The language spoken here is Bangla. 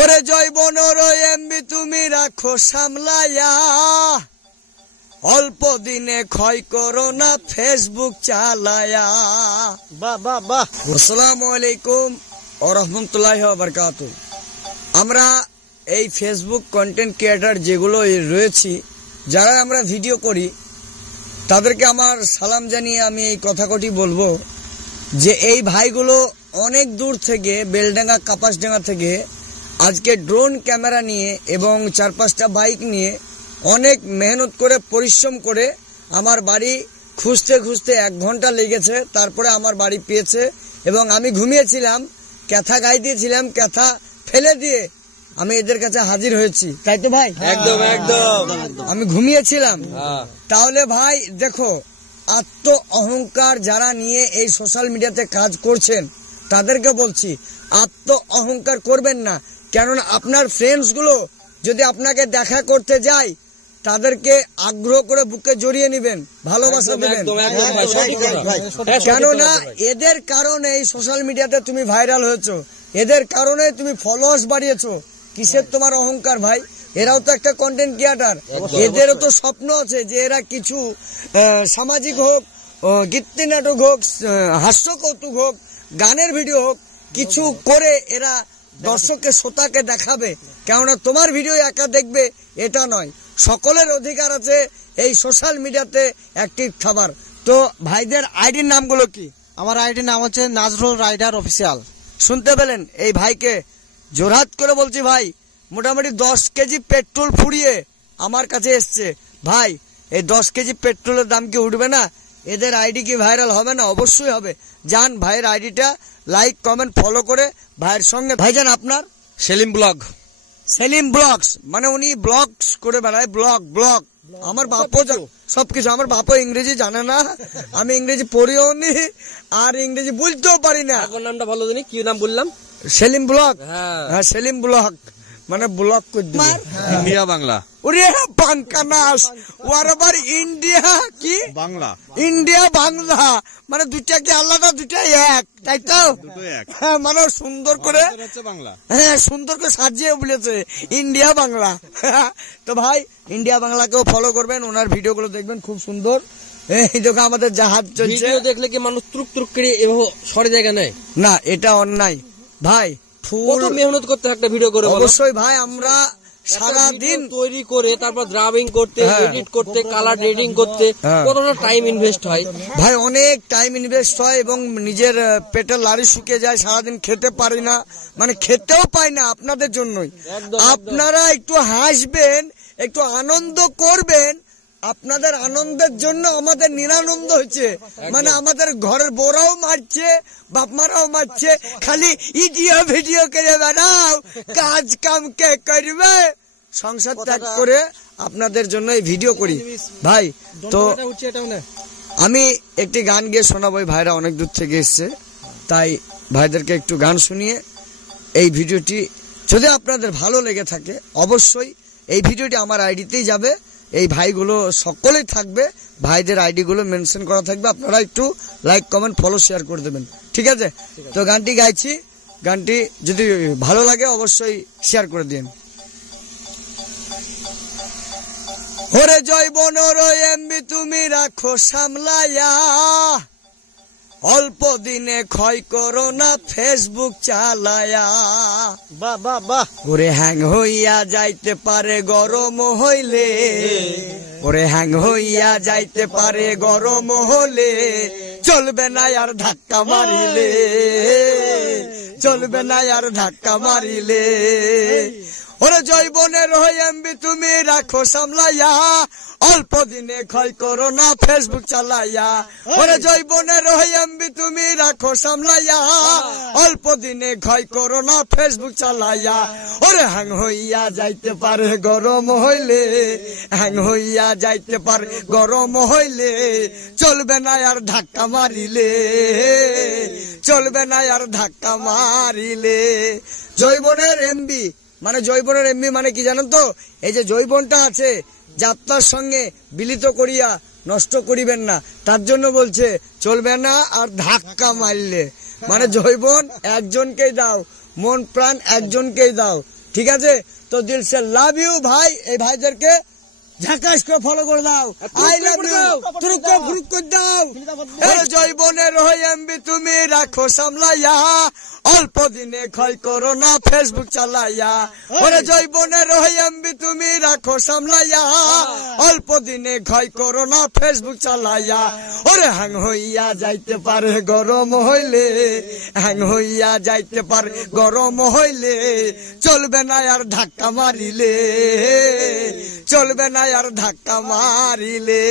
ওরে জৈবনের এমবি তুমি রাখো সামলাইয়া, অল্প দিনে ক্ষয় করো না ফেসবুক চালায়া। বাহ বাহ বাহ। আসসালামু আলাইকুম ওয়া রাহমাতুল্লাহি ওয়া বারাকাতুহু। আমরা এই ফেসবুক কন্টেন্ট ক্রিয়েটর যেগুলো রয়েছি, যারা আমরা ভিডিও করি, তাদেরকে আমার সালাম জানিয়ে আমি এই কথাটি বলবো যে এই ভাইগুলো অনেক দূর থেকে, বেলডাঙ্গা কাপাসডাঙ্গা থেকে আজকে ড্রোন ক্যামেরা নিয়ে এবং 4-5টা বাইক নিয়ে অনেক মেহনত করে, পরিশ্রম করে আমার বাড়ি খুঁজতে খুঁজতে 1 ঘন্টা লেগেছে। তারপরে আমার বাড়ি পেয়েছে এবং আমি ঘুমিয়েছিলাম, ক্যাথা গাই দিয়েছিলাম, ক্যাথা ফেলে দিয়ে আমি এদের কাছে হাজির হয়েছি, তাই তো ভাই? একদম একদম। আমি ঘুমিয়েছিলাম। তাহলে ভাই দেখো, আত্ম অহংকার যারা নিয়ে এই সোশ্যাল মিডিয়াতে কাজ করছেন তাদেরকে বলছি, আত্ম অহংকার করবেন না। কেননা আপনার ফ্রেন্ডস গুলো যদি আপনাকে দেখা করতে যায়, তাদেরকে আগ্রহ করে বুকে জড়িয়ে নেবেন, ভালোবাসা দেবেন। কেননা এদের কারণে এই সোশ্যাল মিডিয়াতে তুমি ভাইরাল হয়েছো, এদের কারণে তুমি ফলোয়ার্স বাড়িয়েছো। কিসের তোমার অহংকার ভাই? এরাও তো একটা কন্টেন্ট ক্রিয়েটর, এদেরও তো স্বপ্ন আছে যে এরা কিছু সামাজিক হোক, গীতি নাটক হোক, হাস্য কৌতুক হোক, গানের ভিডিও হোক, কিছু করে এরা দর্শককে, শ্রোতাকে দেখাবে। কেননা তোমার ভিডিও একা দেখবে এটা নয়, সকলের অধিকার আছে এই সোশ্যাল মিডিয়াতে অ্যাক্টিভ থাকার। তো ভাইদের আইডির নামগুলো কি? আমার আইডির নাম হচ্ছে নাজরুল রাইডার অফিসিয়াল। শুনতে পেলেন? এই ভাইকে জোরহাত করে বলছি, ভাই মোটামুটি 10 কেজি পেট্রোল ফুরিয়ে আমার কাছে এসছে। ভাই এই 10 কেজি পেট্রোলের দাম কি উঠবে না? এদের আইডি কি ভাইরাল হবে না? অবশ্যই হবে। যান ভাইয়ের আইডিটা লাইক, কমেন্ট, ফলো করে ভাইয়ের সঙ্গে। ভাইজান আপনার? সেলিম ব্লগ। সেলিম ব্লগস, মানে উনি ব্লগস করে বেড়ায়, ব্লগ। আমার বাপও সবকিছু, আমার বাপও ইংরেজি জানে না, আমি ইংরেজি পড়িও নি, আর ইংরেজি বলতেও পারি না। নামটা ভালো জানি, কি নাম বললাম? সেলিম ব্লগ। হ্যাঁ সেলিম ব্লগ, মানে ব্লগ করে দিই। ইন্ডিয়া বাংলা। ওরে বাঙ্কানাস, ওর আবার ইন্ডিয়া কি বাংলা, ইন্ডিয়া বাংলা, মানে দুইটা কি আলাদা? দুইটা এক, তাই তো? হ্যাঁ, মানে সুন্দর করে, বাংলা, হ্যাঁ সুন্দর করে সাজিয়ে বলেছে ইন্ডিয়া বাংলা। তো ভাই ইন্ডিয়া বাংলাকেও ফলো করবেন, ওনার ভিডিও গুলো দেখবেন, খুব সুন্দর। এই দেখো আমাদের জাহাজ চলছে। দেখলে কি মানুষ তুরুক তুরুক করে এভাবে সরে জায়গা নেয় না, এটা অন্যায় ভাই। কত মেহনত করতে একটা ভিডিও করে। অবশ্যই ভাই, আমরা সারাদিন তৈরি করে তারপর ড্রাবিং করতে, এডিট করতে, কালার গ্রেডিং করতে কতটা টাইম ইনভেস্ট হয় ভাই, অনেক টাইম ইনভেস্ট হয় এবং নিজের পেটের লাড়ি শুকিয়ে যায়, সারাদিন খেতে পারি না, মানে খেতেও পাই না আপনাদের জন্যই। আপনারা একটু হাসবেন, একটু আনন্দ করবেন, আপনাদের আনন্দের জন্য আমাদের নিরানন্দ হচ্ছে। মানে আমাদের ঘরের বউরাও মারছে, বাপ মারাও মারছে, খালি ভিডিও করে বেড়াও, কাজ কাম কে করবে? সংসার ত্যাগ করে আপনাদের জন্য এই ভিডিও করি ভাই। তো আমি একটি গান গিয়ে শোনাবো, ভাইরা অনেক দূর থেকে এসছে, তাই ভাইদেরকে একটু গান শুনিয়ে এই ভিডিওটি যদি আপনাদের ভালো লেগে থাকে, অবশ্যই এই ভিডিওটি আমার আইডিতেই যাবে, এই ভাইগুলো সকলেই থাকবে, ভাইদের আইডি গুলো মেনশন করা থাকবে, আপনারা একটু লাইক, কমেন্ট, ফলো, শেয়ার করে দেবেন, ঠিক আছে? তো গানটি গাইছি, গানটি যদি ভালো লাগে অবশ্যই শেয়ার করে দিন। ওরে জৈবনের এমবি তুমি রাখো সামলাইয়া, অল্প দিনে ক্ষয় করো না ফেসবুক চালায়া। বাহ বাহ বাহ। ওরে হ্যাং হইয়া যাইতে পারে গরম হইলে, ওরে হ্যাং হইয়া যাইতে পারে গরম হলে, চলবে না আর ধাক্কা মারিলে, চলবে না আর ধাক্কা মারিলে। ওরে জৈবনের এমবি তুমি রাখো সামলাইয়া, অল্প দিনে ক্ষয় করো না ফেসবুক চালাইয়া। ওরে জৈবনের এমবি তুমি রাখো সামলাইয়া, অল্প দিনে ক্ষয় করো না ফেসবুক চালাইয়া। ওরে হ্যাং হইয়া যাইতে পারে গরম হইলে, হ্যাং হইয়া যাইতে পারে গরম হইলে, চলবে না আর ধাক্কা মারিলে, চলবে না আর ধাক্কা মারিলে। জৈবনের এমবি মানে, জৈবনের এমবি মানে কি জানেন তো? এই যে জৈবনটা আছে, যাত্রার সঙ্গে বিলিত করিয়া নষ্ট করিবেন না, তার জন্য বলছে চলবে না আর ধাক্কা মারলে। মানে জৈবন একজনকেই দাও, মন প্রাণ একজনকেই দাও, ঠিক আছে, তো দিল সে লাভ ইউ ভাই। এই ভাইদেরকে ঝাকাস করে ফলো করে দাও, আই লাভ ইউ, তুরুক ফুরুক করে দাও। জৈবনের হই এমবি তুমি রাখো সামলাইয়া, অল্প দিনে ক্ষয় করো না ফেসবুক চালাইয়া। ওরে জৈবনের হই এমবি তুমি রাখো সামলাইয়া, অল্প দিনে ক্ষয় করো না ফেসবুক চালাইয়া। ওরে হ্যাং হইয়া যাইতে পারে গরম হইলে, হ্যাং হইয়া যাইতে পারে গরম হইলে, চলবে না আর ধাক্কা মারিলে, চলবে না আর ধাক্কা মারিলে।